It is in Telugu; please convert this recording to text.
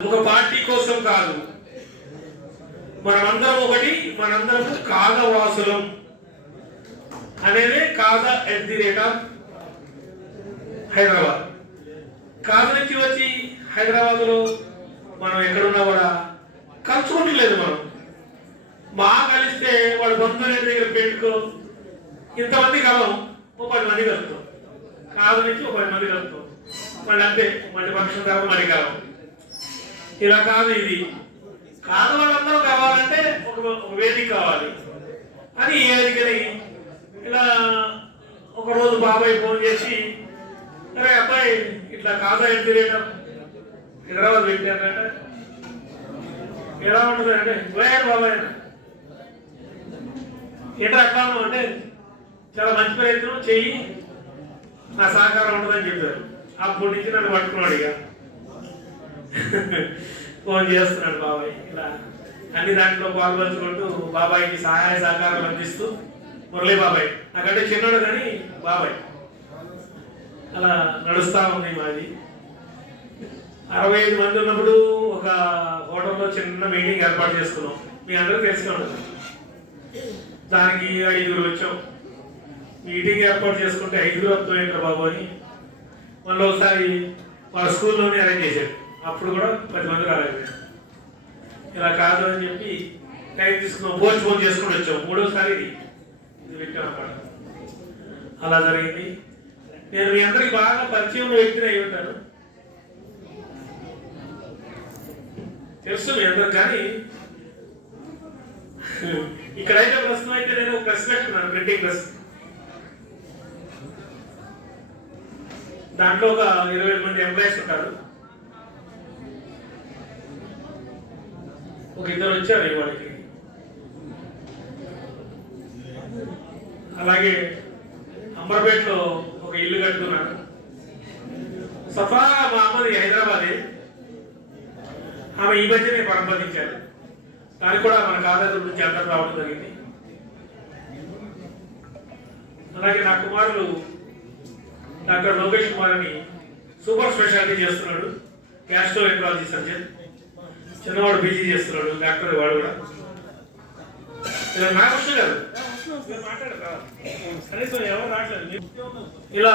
ఒక పార్టీ కోసం కాదు, మనమందరం ఒకటి, మనందరం కాదవాసులం అనేది కాదా @ హైదరాబాద్. కాద నుంచి వచ్చి హైదరాబాద్ లో మనం ఎక్కడున్నా కూడా కలుసుకుంటలేదు. మనం కలిస్తే వాడు బంధువుల దగ్గర పెట్టుకో ఇంతమంది కలం, 10 మంది కలుపుతాం. కాద నుంచి 10 మంది కలుపుతాం, మళ్ళీ అంతే, మళ్ళీ పక్షం తర్వాత మళ్ళీ కలం. ఇలా కాదు, ఇది కాదు. వాళ్ళందరూ కావాలంటే ఒక వేదిక కావాలి అని ఈ వేదికని ఇలా ఒకరోజు బాబాయ్ ఫోన్ చేసి, అరే అబ్బాయి ఇట్లా కాదా @ హైదరాబాద్ పెట్టారంటే ఎలా ఉంటుంది అంటే, బాబాయ్ ఎట్లా అట్లా అంటే చాలా మంచి ప్రయత్నం చెయ్యి, నా సహకారం ఉంటుందని చెప్పారు. అప్పటి నుంచి నన్ను పట్టుకున్నాడు. ఇక ఫోన్ చేస్తున్నాడు బాబాయ్. ఇలా అన్ని దాంట్లో పాల్పంచుకుంటూ బాబాయ్కి సహాయ సహకారాలు అందిస్తూ, మురళీ బాబాయ్ నాకంటే చిన్నడు కానీ బాబాయ్ అలా నడుస్తా ఉంది మాది. 65 మంది ఉన్నప్పుడు ఒక హోటల్లో చిన్న మీటింగ్ ఏర్పాటు చేసుకున్నాం. మీ అందరూ తెలిసి ఉండదు. దానికి 5 వచ్చాం. మీటింగ్ ఏర్పాటు చేసుకుంటే 5 వస్తాయంటారు బాబు అని మళ్ళీ ఒకసారి వాళ్ళ స్కూల్లోనే అరేంజ్ చేశాడు. అప్పుడు కూడా 10 మంది రాలేదు. ఇలా కాదు అని చెప్పి టైం తీసుకున్నాం, ఫోన్ చేసుకుని వచ్చాం. 3వసారి ఇది పెట్టాం అన్నమాట. అలా జరిగింది. నేను మీ అందరికి బాగా పరిచయం వ్యక్తిని అయి ఉంటాను, తెలుసు మీ అందరికి. కానీ ఇక్కడైతే ప్రశ్న అయితే నేను ప్రెస్ పెట్టుకున్నాను, ప్రింటింగ్ ప్రెస్. దాంట్లో ఒక 20 మంది ఎంప్లాయీస్ ఉంటారు. ఒక 2 వచ్చారు వాడికి. అలాగే అంబర్పేటలో ఒక ఇల్లు కట్టుకున్నాను. సఫా మా అమ్మది హైదరాబాదే, ఆమె ఈ మధ్యనే పరంపదించారు. దానికి కూడా మన కాదాల నుంచి అందరూ రావడం జరిగింది. అలాగే నా కుమారుడు డాక్టర్ లోకేష్ కుమార్ అని సూపర్ స్పెషాలిటీ చేస్తున్నాడు, గ్యాస్ట్రోఎంట్రాలజీ సర్జన్. చిన్నవాడు పీజీ చేస్తున్నాడు, డాక్టర్. వాడు కూడా ఇలా నాగకృష్ణ గారు మాట్లాడతారు, కనీసం ఎవరు రావట్లేదు ఇలా.